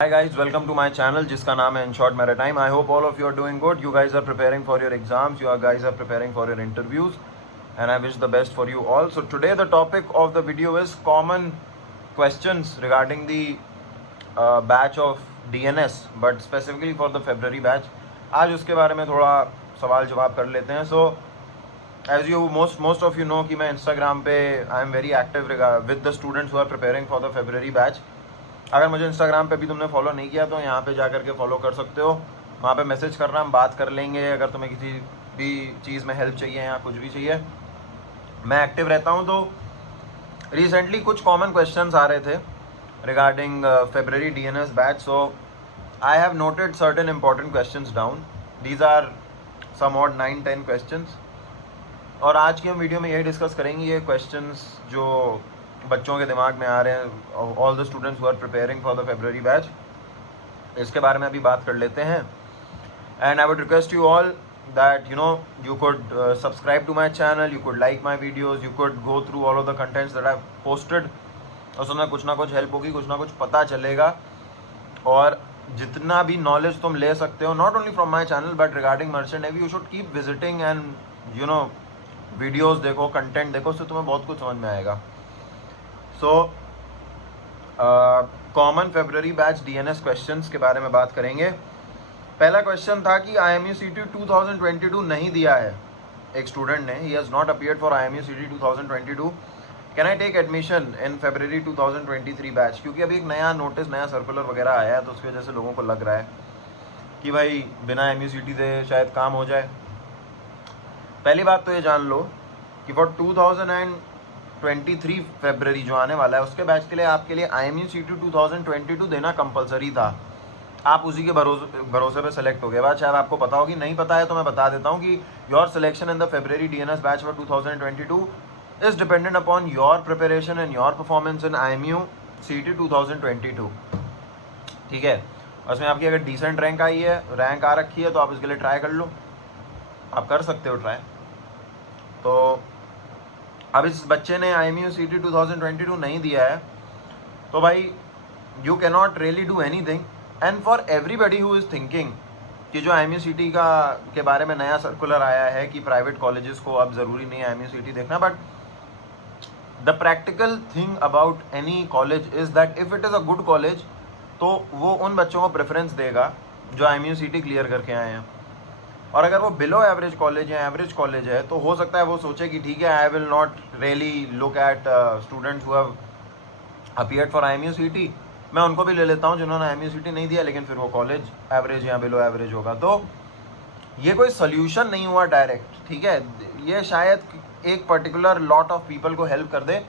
Hi guys, welcome to my channel जिसका नाम है In Short Maritime. I hope all of you are doing good. You guys are preparing for your exams. You guys are preparing for your interviews, and I wish the best for you all. So today the topic of the video is common questions regarding the batch of DNS, but specifically for the February batch. आज उसके बारे में थोड़ा सवाल जवाब कर लेते हैं. So as you most of you know कि मैं Instagram पे I am very active with the students who are preparing for the February batch. अगर मुझे इंस्टाग्राम पे भी तुमने फॉलो नहीं किया तो यहाँ पे जा कर के फॉलो कर सकते हो. वहाँ पे मैसेज करना, हम बात कर लेंगे. अगर तुम्हें किसी भी चीज़ में हेल्प चाहिए या कुछ भी चाहिए, मैं एक्टिव रहता हूँ. तो रिसेंटली कुछ कॉमन क्वेश्चंस आ रहे थे regarding February DNS batch. So I have noted certain important questions down. These are some odd 9-10 questions. और आज की हम वीडियो में यही डिस्कस करेंगे ये क्वेश्चंस जो बच्चों के दिमाग में आ रहे हैं, all the students who are preparing for the February batch. इसके बारे में अभी बात कर लेते हैं. And I would request you all that you could subscribe to my channel, you could like my videos, you could go through all of the contents that I've posted. उसमें कुछ ना कुछ हेल्प होगी, कुछ ना कुछ पता चलेगा. और जितना भी नॉलेज तुम ले सकते हो, not only from my channel but regarding merchant navy, you should keep visiting and videos देखो, कंटेंट देखो, उससे तुम्हें बहुत कुछ समझ में आएगा. So common February batch DNS questions के बारे में बात करेंगे. पहला क्वेश्चन था कि IMUCT 2022 नहीं दिया है एक स्टूडेंट ने. He has not appeared for IMUCT 2022. Can I take admission in February 2023 batch? क्योंकि अभी एक नया नोटिस, नया सर्कुलर वगैरह आया है, तो उसकी वजह से लोगों को लग रहा है कि भाई बिना MUCT दे शायद काम हो जाए. पहली बात तो ये जान लो कि फॉर 2023 फेब्रवरी जो आने वाला है, उसके बैच के लिए आपके लिए IMUCT 2022 देना कंपलसरी था. आप उसी के भरोसे पे सेलेक्ट हो गए. बात शायद आपको पता होगी, नहीं पता है तो मैं बता देता हूँ कि your selection in the February DNS batch for 2022 is dependent upon your preparation and your performance in IMUCT 2022. ठीक है. उसमें आपकी अगर डिसेंट रैंक आई है, रैंक आ रखी है, तो आप इसके लिए ट्राई कर लो. आप कर सकते हो ट्राई. तो अब इस बच्चे ने IMUCT 2022 नहीं दिया है, तो भाई you can not really do any thing. And for everybody who is thinking कि जो IMUCT के बारे में नया सर्कुलर आया है कि प्राइवेट कॉलेजेस को अब ज़रूरी नहीं है IMUCT देखना, but the practical thing about any college is that if it is a good college तो वो उन बच्चों को प्रेफरेंस देगा जो IMUCT क्लियर करके आए हैं. और अगर वो बिलो एवरेज कॉलेज या एवरेज कॉलेज है तो हो सकता है वो सोचे कि ठीक है, I will not really look at students who have appeared for IMUCT. मैं उनको भी ले लेता हूँ जिन्होंने IMUCT नहीं दिया, लेकिन फिर वो कॉलेज एवरेज या बिलो एवरेज होगा. तो ये कोई सोल्यूशन नहीं हुआ डायरेक्ट. ठीक है, ये शायद एक पर्टिकुलर लॉट ऑफ पीपल को हेल्प कर दे.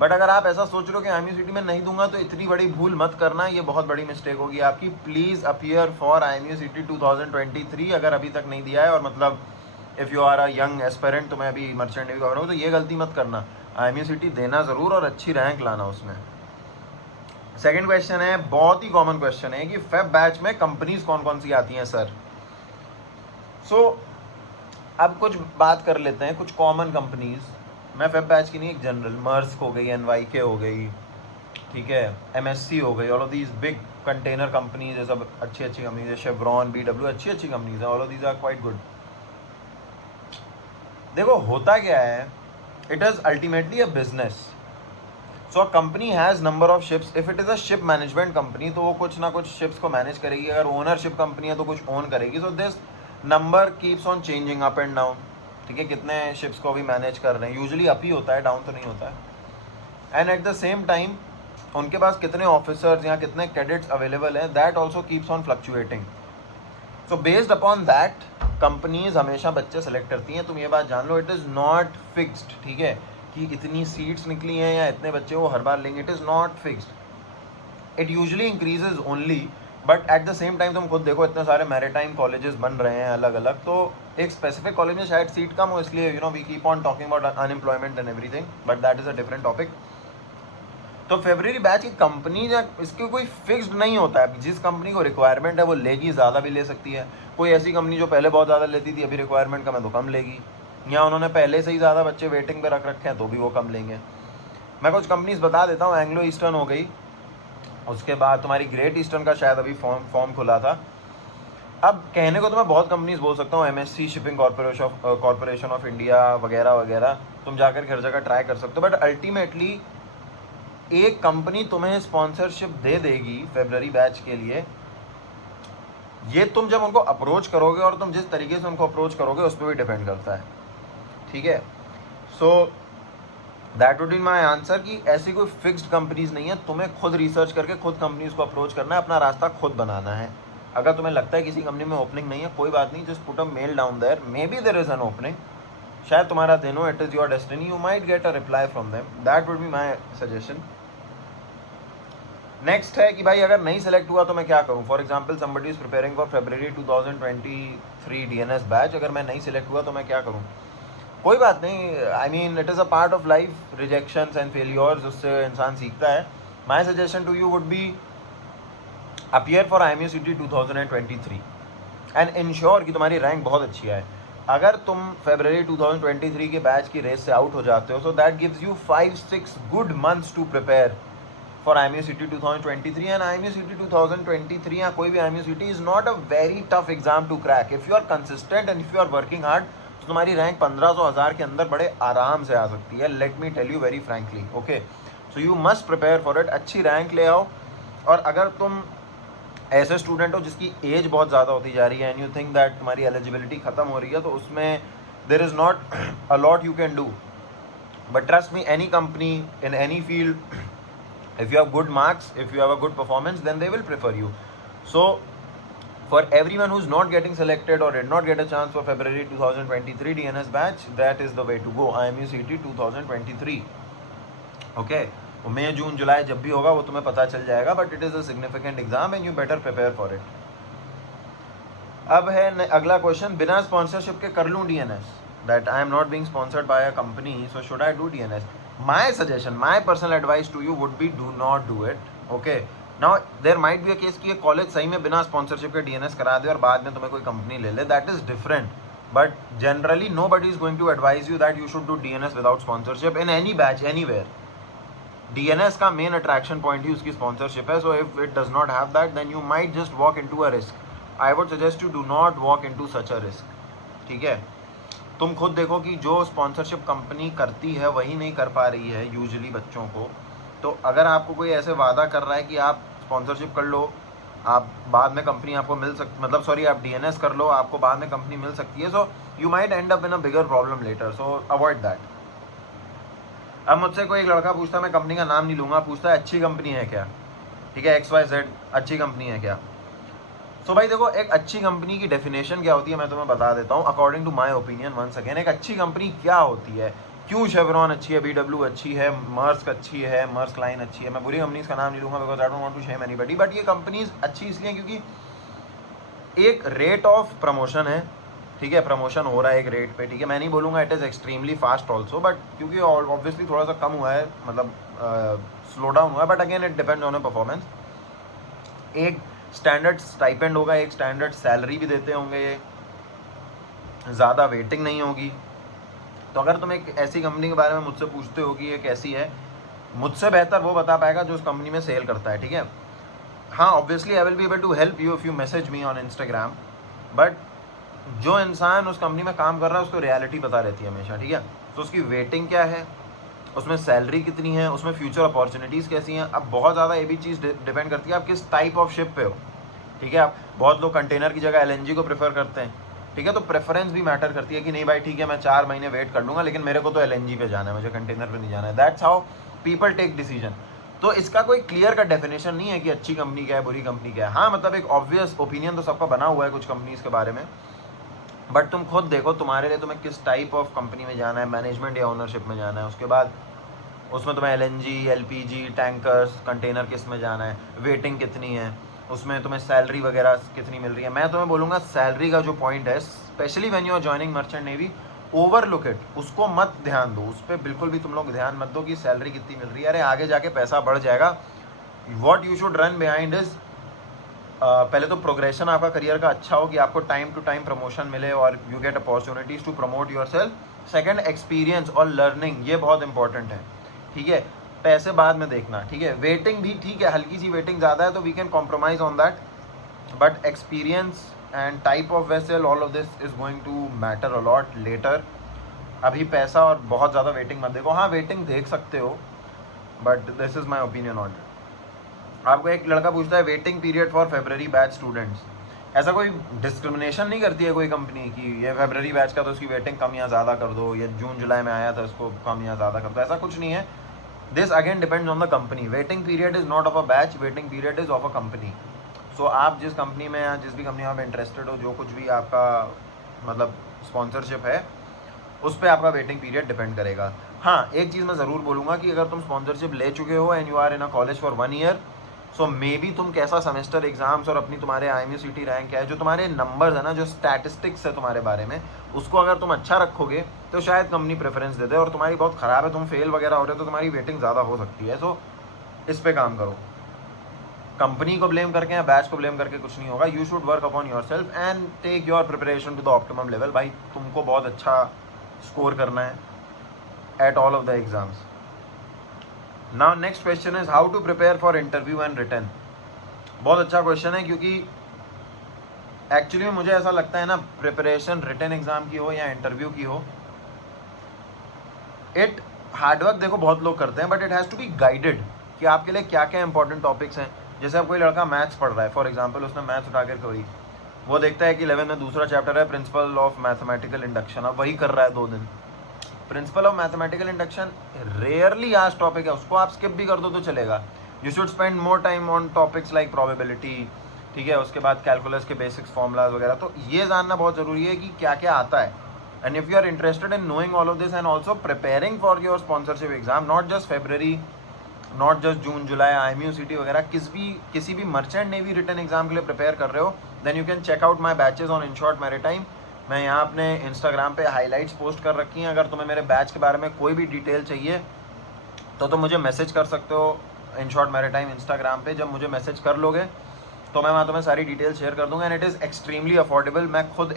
बट अगर आप ऐसा सोच रहे हो कि IMUCT में नहीं दूंगा तो इतनी बड़ी भूल मत करना. ये बहुत बड़ी मिस्टेक होगी आपकी. प्लीज़ अपीयर फॉर IMUCT 2023 अगर अभी तक नहीं दिया है. और मतलब if you are a young aspirant, तो मैं अभी मर्चेंट नेवी कर रहा हूँ, तो ये गलती मत करना. IMUCT देना ज़रूर और अच्छी रैंक लाना उसमें. सेकेंड क्वेश्चन है, बहुत ही कॉमन क्वेश्चन है कि फेब बैच में कंपनीज कौन कौन सी आती हैं सर. सो अब कुछ बात कर लेते हैं कुछ कॉमन कंपनीज. मैं फेब बैच की नहीं, एक जनरल. मर्स्क हो गई, NYK हो गई, ठीक है, MSC हो गई. All of these big container companies है, सब अच्छी अच्छी कंपनीज है. शेवरॉन, BW, अच्छी अच्छी कंपनीज है. All of these are quite good. देखो होता क्या है, it is ultimately a business. So a company has number of ships. If it is a ship management company तो वो कुछ ना कुछ शिप्स को मैनेज करेगी. अगर ओनरशिप कंपनी है तो कुछ ओन करेगी. So this number keeps on changing up and down. ठीक है, कितने शिप्स को अभी मैनेज कर रहे हैं, यूजुअली अप ही होता है, डाउन तो नहीं होता है. And at the same time उनके पास कितने ऑफिसर्स या कितने कैडेट्स अवेलेबल हैं, that also keeps on fluctuating. So based upon that companies हमेशा बच्चे सेलेक्ट करती हैं. तुम ये बात जान लो, इट इज़ नॉट फिक्स्ड. ठीक है, कि इतनी सीट्स निकली हैं या इतने बच्चे वो हर बार लेंगे. It is not fixed. It usually increases only. But at the same time तुम खुद देखो, इतने सारे मैरीटाइम कॉलेजेस बन रहे हैं अलग अलग. तो एक स्पेसिफिक कॉलेज में शायद सीट कम हो, इसलिए we keep on talking about unemployment and everything, but that is a different topic. तो फेब्रवरी बैच की कंपनी या इसकी कोई फिक्स्ड नहीं होता है. जिस कंपनी को रिक्वायरमेंट है वो लेगी, ज़्यादा भी ले सकती है. कोई ऐसी कंपनी जो पहले बहुत ज़्यादा लेती थी, अभी रिक्वायरमेंट कम है तो कम लेगी. या उन्होंने पहले से ही ज़्यादा बच्चे वेटिंग पे रख रखे हैं तो भी वो कम लेंगे. मैं कुछ कंपनीज बता देता हूँ. एंग्लो ईस्टर्न हो गई, उसके बाद तुम्हारी ग्रेट ईस्टर्न का शायद अभी फॉर्म खुला था। अब कहने को तो मैं बहुत कंपनीज बोल सकता हूँ, MSC shipping corporation of India वगैरह वगैरह, तुम जाकर हर जगह ट्राई कर सकते हो। बट अल्टीमेटली एक कंपनी तुम्हें स्पॉन्सरशिप दे देगी फरवरी बैच के लिए, ये तुम जब उनको अप्रोच करोगे और तुम जिस तरीके से उनको अप्रोच करोगे उस पर भी डिपेंड करता है, ठीक है। So that would be my answer कि ऐसी कोई फिक्स्ड कंपनीज नहीं है, तुम्हें खुद रिसर्च करके खुद कंपनीज को अप्रोच करना है, अपना रास्ता खुद बनाना है। अगर तुम्हें लगता है किसी कंपनी में ओपनिंग नहीं है, कोई बात नहीं, just put a mail down there, maybe there is an opening, शायद तुम्हारा दिन हो, it is your destiny, you might get a reply from them, that would be my suggestion. Next है कि भाई अगर नहीं सेलेक्ट हुआ तो मैं क्या करूं। For example somebody is preparing for February 2023 DNS batch, अगर मैं नहीं सेलेक्ट हुआ तो मैं क्या करूं। कोई बात नहीं, I mean it is a part of life, rejections and failures, उससे इंसान सीखता है। My suggestion to you would be appear for IMUCT 2023 and ensure कि तुम्हारी रैंक बहुत अच्छी है। अगर तुम फरवरी 2023 के बैच की रेस से आउट हो जाते हो, so that gives you 5-6 good months to prepare for IMUCT 2023 and IMUCT 2023 या कोई भी IMUCT is not a very tough exam to crack if you are consistent and if you are working hard, तो तुम्हारी rank 1500-1000 के अंदर बड़े आराम से आ सकती है। Let me tell you very frankly, okay, so you must prepare for it, अच्छी रैंक ले आओ। और अगर तुम ऐसे स्टूडेंट हो जिसकी एज बहुत ज़्यादा होती जा रही है एंड यू थिंक दैट तुम्हारी एलिजिबिलिटी ख़त्म हो रही है, तो उसमें there is not a lot you can do, but trust me, any company in any field, if you have good marks, if you have a good performance, then they will prefer you. So for everyone who's not getting selected or did not get a chance for February 2023 DNS batch, that is the way to go, IMUCT 2023, okay। May June जुलाई जब भी होगा वो तुम्हें पता चल जाएगा, but it is a significant exam and you better prepare for it. अब है अगला क्वेश्चन, बिना स्पॉन्सरशिप के कर लूँ DNS, that I am not being sponsored by a company, so should I do DNS? My suggestion, my personal advice to you would be do not do it, okay। Now there might be a case कि ये college सही में बिना sponsorship के DNS करा दे और बाद में तुम्हें कोई कंपनी ले ले, that is different, but generally nobody is going to advise you that you should do DNS without sponsorship in any batch anywhere। DNS का main attraction point ही उसकी sponsorship है, so if it does not have that then you might just walk into a risk। I would suggest you do not walk into such a risk, ठीक है। तुम खुद देखो कि जो स्पॉन्सरशिप कंपनी करती है वही नहीं कर पा रही है यूजुअली बच्चों को, तो अगर आपको कोई ऐसे वादा कर रहा है कि आप स्पॉन्सरशिप कर लो, आप बाद में कंपनी आपको मिल सकती, मतलब सॉरी, आप DNS कर लो, आपको बाद में कंपनी मिल सकती है, so you might end up in a bigger problem later, so avoid that. अब मुझसे कोई एक लड़का पूछता है, मैं कंपनी का नाम नहीं लूँगा, पूछता है अच्छी कंपनी है क्या, ठीक है, XYZ अच्छी कंपनी है क्या। तो भाई देखो, एक अच्छी कंपनी की डेफिनेशन क्या होती है मैं तुम्हें बता देता हूँ, according to my opinion. Once again, एक अच्छी कंपनी क्या होती है, क्यों शेवरॉन अच्छी है, BW अच्छी है, मर्स्क अच्छी है, मर्स्क लाइन अच्छी है, मैं बुरी कंपनीज का नाम नहीं लूँगा because I don't want to shame anybody, but ये कंपनीज अच्छी इसलिए क्योंकि एक रेट ऑफ प्रमोशन है, ठीक है, प्रमोशन हो रहा है एक रेट पे, ठीक है, मैं नहीं बोलूँगा it is extremely fast also, but क्योंकि ऑब्वियसली थोड़ा सा कम हुआ है, मतलब स्लो डाउन हुआ है, but again it depends on a performance. एक स्टैंडर्ड स्टाइपेंड होगा, एक स्टैंडर्ड सैलरी भी देते होंगे, ये ज़्यादा वेटिंग नहीं होगी। तो अगर तुम एक ऐसी कंपनी के बारे में मुझसे पूछते हो कि ये कैसी है, मुझसे बेहतर वो बता पाएगा जो उस कंपनी में सेल करता है, ठीक है। हाँ, obviously I will be able to help you if you message me on Instagram, but जो इंसान उस कंपनी में काम कर रहा है उसको रियलिटी पता रहती है हमेशा, ठीक है। तो उसकी वेटिंग क्या है, उसमें सैलरी कितनी है, उसमें फ्यूचर अपॉर्चुनिटीज़ कैसी हैं। अब बहुत ज़्यादा ये भी चीज़ डिपेंड करती है आप किस टाइप ऑफ शिप पे हो, ठीक है। आप बहुत लोग कंटेनर की जगह LNG को प्रेफर करते हैं, ठीक है, तो प्रेफरेंस भी मैटर करती है कि नहीं भाई ठीक है मैं 4 महीने वेट कर लूँगा लेकिन मेरे को तो LNG पे जाना है, मुझे कंटेनर पे नहीं जाना है। That's how people take decision. तो इसका कोई क्लियर का डेफिनेशन नहीं है कि अच्छी कंपनी क्या है, बुरी कंपनी क्या है। हाँ, मतलब एक ऑब्वियस ओपिनियन तो सबका बना हुआ है कुछ कंपनीज़ के बारे में, बट तुम खुद देखो तुम्हारे लिए तुम्हें किस टाइप ऑफ कंपनी में जाना है, मैनेजमेंट या ओनरशिप में जाना है, उसके बाद उसमें तुम्हें LNG, LPG, टैंकर्स, कंटेनर किस में जाना है, वेटिंग कितनी है, उसमें तुम्हें सैलरी वगैरह कितनी मिल रही है। मैं तुम्हें बोलूँगा सैलरी का जो पॉइंट है, specially when you are joining merchant navy, overlook it, उसको मत ध्यान दो, उस पर बिल्कुल भी तुम लोग ध्यान मत दो कि सैलरी कितनी मिल रही है। अरे आगे जाके पैसा बढ़ जाएगा। What you should run behind is पहले तो प्रोग्रेशन आपका करियर का अच्छा हो कि आपको टाइम टू टाइम प्रमोशन मिले और you get opportunities to promote your self. Second, experience और लर्निंग, ये बहुत इंपॉर्टेंट है, ठीक है। पैसे बाद में देखना, ठीक है। वेटिंग भी ठीक है, हल्की सी वेटिंग ज़्यादा है तो we can compromise on that, but experience and type of vessel, all of this is going to matter a lot later. अभी पैसा और बहुत ज़्यादा वेटिंग मत देखो। हाँ, वेटिंग देख सकते हो, but this is my opinion on it. आपको एक लड़का पूछता है waiting period for February batch students. ऐसा कोई डिस्क्रिमिनेशन नहीं करती है कोई कंपनी कि ये फेब्रवरी बैच का तो उसकी वेटिंग कम या ज़्यादा कर दो, या जून जुलाई में आया था उसको कम या ज़्यादा कर दो, ऐसा कुछ नहीं है। This again depends on the company. Waiting period is not of a batch, waiting period is of a company. So आप जिस कंपनी में या जिस भी कंपनी में आप इंटरेस्टेड हो, जो कुछ भी आपका मतलब स्पॉन्सरशिप है, उस पर आपका वेटिंग पीरियड डिपेंड करेगा। हाँ, एक चीज़ मैं ज़रूर बोलूँगा कि अगर तुम स्पॉन्सरशिप ले चुके हो and you are in a college for 1 year, so maybe तुम कैसा सेमेस्टर एग्जाम्स और अपनी तुम्हारे IMUCT रैंक क्या है, जो तुम्हारे नंबर्स है ना, जो स्टैटिस्टिक्स है तुम्हारे बारे में, उसको अगर तुम अच्छा रखोगे तो शायद कंपनी प्रेफरेंस दे दे। और तुम्हारी बहुत ख़राब है, तुम फेल वगैरह हो रहे हो, तो तुम्हारी वेटिंग ज़्यादा हो सकती है। सो इस पर काम करो। कंपनी को ब्लेम करके या बैच को ब्लेम करके कुछ नहीं होगा। You should work upon your self and take your preparation to the optimum level. भाई तुमको बहुत अच्छा स्कोर करना है at all of the exams. Now next question is how to prepare for interview and written. बहुत अच्छा question है, क्योंकि एक्चुअली में मुझे ऐसा लगता है ना, प्रिपरेशन रिटन एग्जाम की हो या इंटरव्यू की हो, इट हार्डवर्क देखो बहुत लोग करते हैं, but it has to be guided कि आपके लिए क्या क्या इंपॉर्टेंट टॉपिक्स हैं। जैसे अब कोई लड़का मैथ्स पढ़ रहा है, फॉर एग्जाम्पल उसने मैथ्स उठा कर कोई, वो देखता है कि 11 में दूसरा चैप्टर है प्रिंसिपल ऑफ मैथमेटिकल इंडक्शन, अब वही कर रहा है 2 दिन। Principle of mathematical induction rarely आज टॉपिक है, उसको आप स्किप भी कर दो तो चलेगा। You should spend more time on topics like probability, ठीक है, उसके बाद कैलकुलस के बेसिक्स फॉर्मूलाज वगैरह। तो ये जानना बहुत ज़रूरी है कि क्या क्या आता है। And if you are interested in knowing all of this and also preparing for your sponsorship exam, not just February, not just June July, IMUCT वगैरह, किसी भी मर्चेंट नेवी रिटन एग्जाम के लिए प्रिपेयर कर रहे हो, then you can check out my batches on InShort Maritime. मैं यहाँ अपने इंस्टाग्राम पे हाइलाइट्स पोस्ट कर रखी हैं। अगर तुम्हें मेरे बैच के बारे में कोई भी डिटेल चाहिए तो तुम मुझे मैसेज कर सकते हो इनशॉर्ट मैरीटाइम इंस्टाग्राम पे। जब मुझे मैसेज कर लोगे तो मैं वहाँ तुम्हें सारी डिटेल शेयर कर दूंगा। And it is extremely affordable. मैं खुद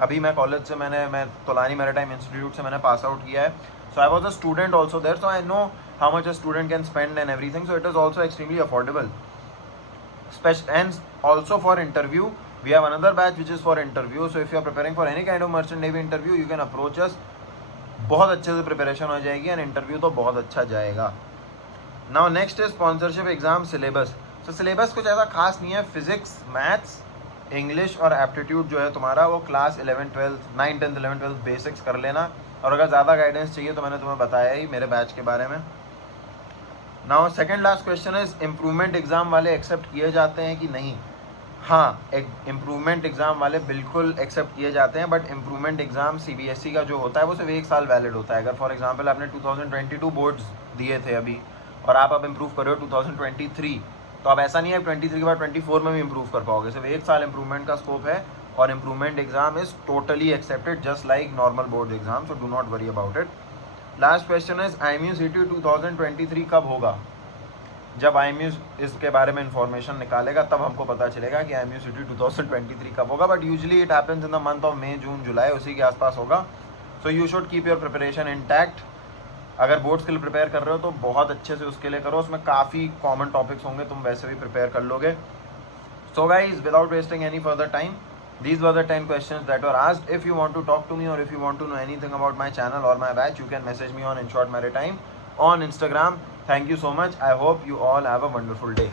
अभी मैं कॉलेज से मैं तोलानी मैरीटाइम इंस्टीट्यूट से मैंने पास आउट किया है, so I was a student also there, so I know how much a student can spend and everything, so it is also extremely affordable. And also for interview, we have another batch which is for interview, so if you are preparing for any kind of merchant navy interview, you can approach us. बहुत अच्छे से preparation हो जाएगी and interview तो बहुत अच्छा जाएगा। Now next is sponsorship exam syllabus. तो सिलेबस कुछ ऐसा खास नहीं है। फिजिक्स, मैथ्स, इंग्लिश और एप्टीट्यूड जो है तुम्हारा, वो क्लास 11, 12, 9, 10, 11, 12 बेसिक्स कर लेना। और अगर ज़्यादा गाइडेंस चाहिए तो मैंने तुम्हें बताया ही मेरे बैच के बारे में। Now second last question is improvement exam वाले एक्सेप्ट किए जाते हैं कि नहीं। हाँ, एक इम्प्रूवमेंट एग्ज़ाम वाले बिल्कुल एक्सेप्ट किए जाते हैं, बट इम्प्रूवमेंट एग्ज़ाम CBSE का जो होता है वो सिर्फ 1 साल वैलिड होता है। अगर फॉर एग्जांपल आपने 2022 बोर्ड्स दिए थे अभी और आप अब इम्प्रूव कर रहे हो 2023, तो अब ऐसा नहीं है 23 के बाद 24 में भी इम्प्रूव कर पाओगे। सिर्फ 1 साल इम्प्रूवमेंट का स्कोप है और improvement exam is totally accepted just like normal board exam, so do not worry about it. Last question is IMUCT 2023 कब होगा। जब IMU इसके बारे में इंफॉर्मेशन निकालेगा तब हमको पता चलेगा कि IMUCT 2023 कब होगा, but usually it happens in the month of May, June, July, उसी के आसपास होगा। So you should keep your preparation intact. अगर बोर्ड्स के लिए प्रिपेयर कर रहे हो तो बहुत अच्छे से उसके लिए करो, उसमें काफ़ी कॉमन टॉपिक्स होंगे, तुम वैसे भी प्रिपेयर कर लोगे। So guys, without wasting any further time, these were the 10 questions that were asked. If you want to talk to me or if you want to know anything about my channel or my batch, you can message me on InShort Maritime on Instagram. Thank you so much. I hope you all have a wonderful day.